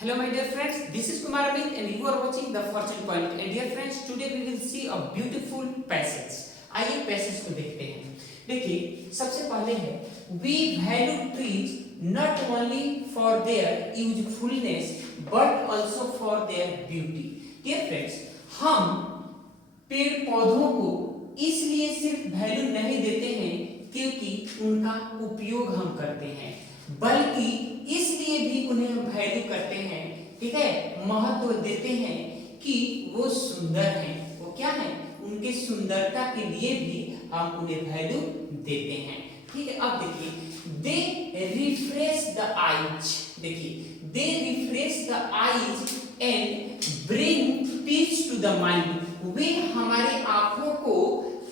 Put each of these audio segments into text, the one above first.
Hello my dear friends, this is Kumar Amit and you are watching the Fortune Point. And dear friends, today we will see a beautiful passage. आइए passage को देखते हैं। देखिए सबसे पहले है we value trees not only for their usefulness but also for their beauty. Dear friends, हम पेड़ पौधों को इसलिए सिर्फ वैल्यू नहीं देते हैं क्योंकि उनका उपयोग हम करते हैं, बल्कि इसलिए भी उन्हें हम वैल्यू करते हैं, ठीक है, महत्व देते हैं कि वो सुंदर हैं। वो क्या है, उनके सुंदरता के लिए भी हम उन्हें वैल्यू देते हैं। ठीक है, अब देखिए दे रिफ्रेश द आईज, देखिए they refresh the eyes and bring peace to the mind. वे हमारे आंखों को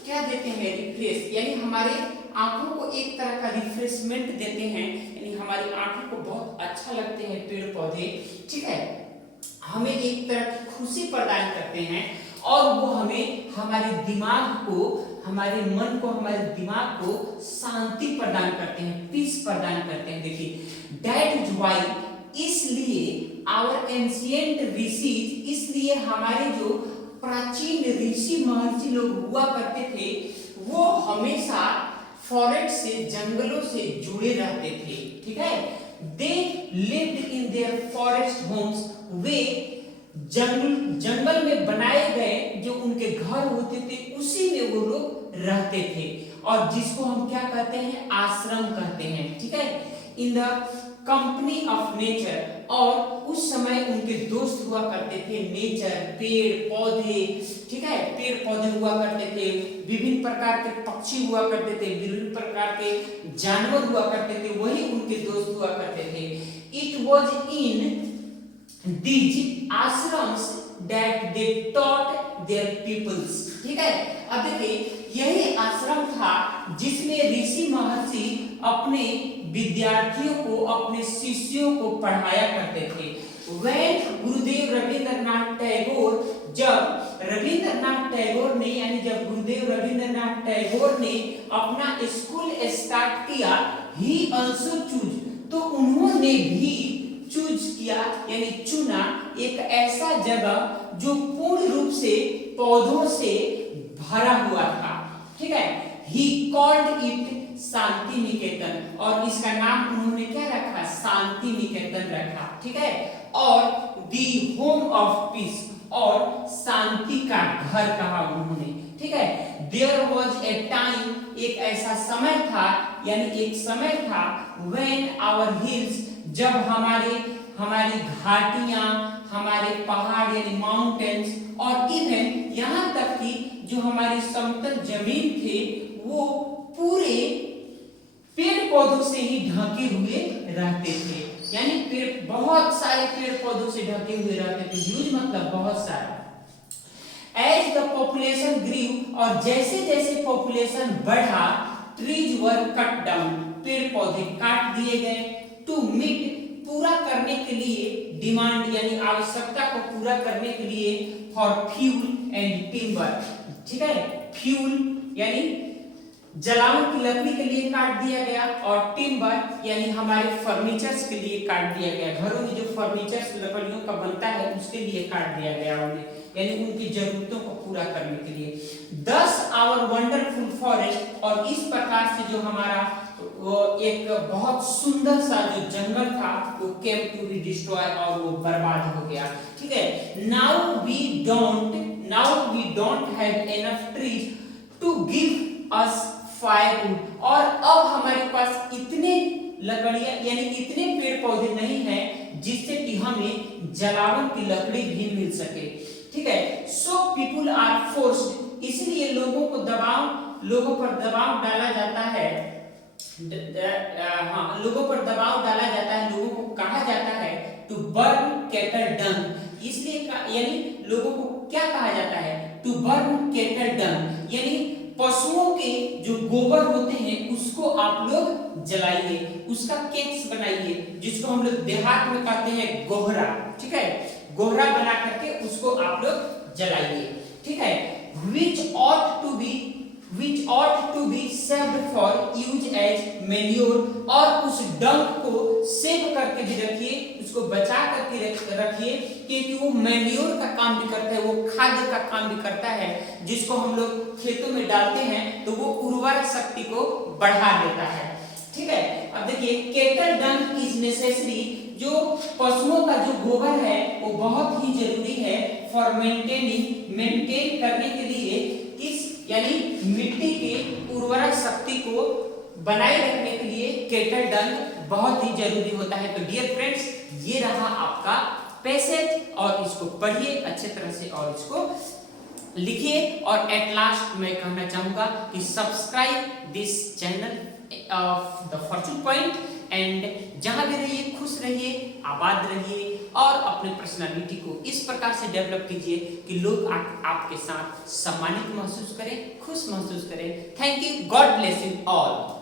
क्या देते हैं, रिफ्रेश, यानी हमारे आंखों को एक तरह का रिफ्रेशमेंट देते हैं, यानी हमारी आंखों को बहुत अच्छा लगते हैं पेड़ पौधे, ठीक है, हमें एक तरह की खुशी प्रदान करते हैं और वो हमें हमारे दिमाग को, हमारे मन को, हमारे दिमाग को शांति प्रदान करते हैं, पीस प्रदान करते हैं। देखिए दैट इज व्हाई, इसलिए आवर एंशिएंट ऋषिज, इसलिए हमारे जो प्राचीन ऋषि महर्षि लोग हुआ करते थे वो हमेशा फॉरेस्ट से, जंगलों से जुड़े रहते थे, ठीक है। They lived in their forest homes, वे जंगल में बनाए गए जो उनके घर होते थे उसी में वो लोग रहते थे, और जिसको हम क्या कहते हैं, आश्रम कहते हैं, ठीक है। In the company of nature, और उस समय उनके दोस्त हुआ करते थे नेचर, पेड़ पौधे, ठीक है, पेड़ पौधे हुआ करते थे, विभिन्न प्रकार के पक्षी हुआ करते थे, विभिन्न प्रकार के जानवर हुआ करते थे, वही उनके दोस्त हुआ करते थे। It was in these ashrams that they taught their peoples, ठीक है। अब देखिए यही आश्रम था जिसमें ऋषि महर्षि अपने विद्यार्थियों को, अपने शिष्यों को पढ़ाया करते थे। When गुरुदेव रविंद्रनाथ टैगोर, जब रविंद्रनाथ टैगोर ने, यानी जब गुरुदेव रविंद्रनाथ टैगोर ने अपना स्कूल स्टार्ट किया, ही also चूज, तो उन्होंने भी चूज किया, यानी चुना एक ऐसा जगह जो पूर्ण रूप से पौधों से भरा हुआ था, ठीक है। He called it Shanti Niketan, और इसका नाम उन्होंने क्या रखा, शांति निकेतन रखा, ठीक है। और दी होम ऑफ पीस, और शांति का घर कहा उन्होंने, ठीक है। देयर वॉज ए टाइम, एक ऐसा समय था, यानी एक समय था, व्हेन आवर हिल्स, जब हमारी घाटियां, हमारे पहाड़ यानी माउंटेन्स, और इवन यहाँ तक कि जो हमारी समतल जमीन थे वो पूरे पेड़ पौधों से ही ढके हुए रहते थे, यानी पेड़, बहुत सारे पेड़ पौधों से ढके हुए रहते थे, ह्यूज मतलब बहुत सारा। एज द पॉपुलेशन ग्रीव, और जैसे जैसे पॉपुलेशन बढ़ा, ट्रीज वर कट डाउन, पेड़ पौधे काट दिए गए, टू मीट, पूरा करने के लिए, डिमांड यानी आवश्यकता को पूरा करने के लिए, फॉर फ्यूल एंड टिम्बर, ठीक है। फ्यूल यानी जलावन की लकड़ी के लिए काट दिया गया, और टिम्बर यानी हमारे फर्नीचर्स के लिए काट दिया गया, घरों में जो फर्नीचर्स लकड़ियों का बनता है उसके लिए काट दिया गया उन्हें, यानी उनकी जरूरतों को पूरा करने के लिए। 10 आवर वंडरफुल फॉरेस्ट, और इस प्रकार से जो हमारा वो एक बहुत सुंदर सा जो जंगल था वो केम टू बी डिस्ट्रॉय, और वो बर्बाद हो गया, ठीक है। Now we don't have enough trees to give us firewood, और अब हमारे पास इतने लकड़ियां यानी इतने पेड़ पौधे नहीं हैं जिससे कि हमें जलावन की लकड़ी भी मिल सके, ठीक है। सो पीपुल आर फोर्स्ड, इसलिए लोगों पर दबाव डाला जाता है, लोगों पर दबाव डाला जाता है, लोगों को कहा जाता है टू बर्न कैटल डंग, इसलिए यानी लोगों को क्या कहा जाता है, टू बर्न कैटल डंग, यानी पशुओं के जो गोबर होते हैं उसको आप लोग जलाइए, उसका केक्स बनाइए, जिसको हम लोग देहात में कहते हैं गोहरा, ठीक है, गोहरा बना करके उसको आप लोग जलाइए, ठीक है। which ought to be saved for use as manure, और उस डंक को सेव करके भी रखिए, उसको बचा कर रखिए क्योंकि वो मैन्योर का काम भी करता है, वो खाद का काम भी करता है, जिसको हम लोग खेतों में डालते हैं तो वो उर्वरक शक्ति को बढ़ा देता है। ठीक है, अब देखिए कैटल डंग इज नेसेसरी, जो पशुओं का जो गोबर है वो बहुत ही जरूरी है फॉर मेंटेन करने के लिए, किस यानी मिट्टी के उर्वरक शक्ति को बनाए रखने के लिए कैटल डंग बहुत ही जरूरी होता है। तो डियर फ्रेंड्स, ये रहा आपका पैसेज, और इसको पढ़िए अच्छे तरह से और इसको लिखिए। और एट लास्ट मैं कहना चाहूंगा कि subscribe this channel of the Fortune point, and जहां भी रहिए खुश रहिए, आबाद रहिए, और अपने पर्सनालिटी को इस प्रकार से डेवलप कीजिए कि लोग आपके साथ सम्मानित महसूस करें, खुश महसूस करें। Thank you, God bless you all.